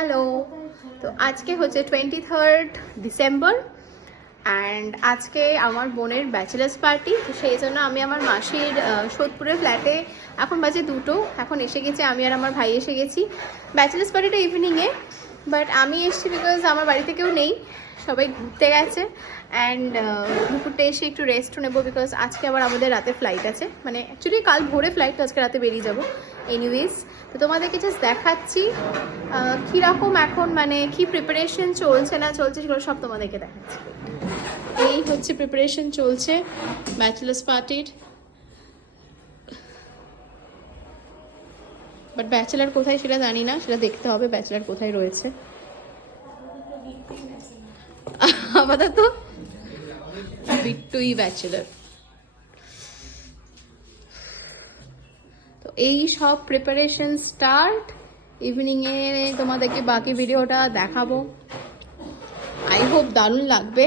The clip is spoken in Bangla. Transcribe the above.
হ্যালো। তো আজকে হচ্ছে 23rd ডিসেম্বর অ্যান্ড আজকে আমার বোনের ব্যাচেলার্স পার্টি। তো সেই জন্য আমি আমার মাসির সোদপুরের ফ্ল্যাটে, এখন বাজে 2টো, এখন এসে গেছি, আমি আর আমার ভাই এসে গেছি। ব্যাচেলার্স পার্টিটা ইভিনিংয়ে, বাট আমি এসেছি বিকজ আমার বাড়িতে কেউ নেই, সবাই ঘুরতে গেছে। অ্যান্ড দুপুরটা এসে একটু রেস্ট নেবো বিকজ আজকে আবার আমাদের রাতে ফ্লাইট আছে, মানে অ্যাকচুয়ালি কাল ভোরে ফ্লাইট, তো আজকে রাতে বেরিয়ে যাবো। এনিওয়েজ, তো তোমাদেরকে জাস্ট দেখাচ্ছি কীরকম এখন, মানে কি প্রিপারেশন চলছে না চলছে সেগুলো সব তোমাদেরকে দেখাচ্ছি। এই হচ্ছে প্রিপারেশন চলছে ব্যাচেলার্স পার্টির। বাট ব্যাচেলার কোথায় সেটা জানি না, সেটা দেখতে হবে ব্যাচেলার কোথায় রয়েছে। আপাতত বিট্টুই ব্যাচেলার। তো এই সব প্রিপারেশন স্টার্ট। ইভিনিংয়ে তোমাদেরকে বাকি ভিডিওটা দেখাবো, আই হোপ দারুণ লাগবে।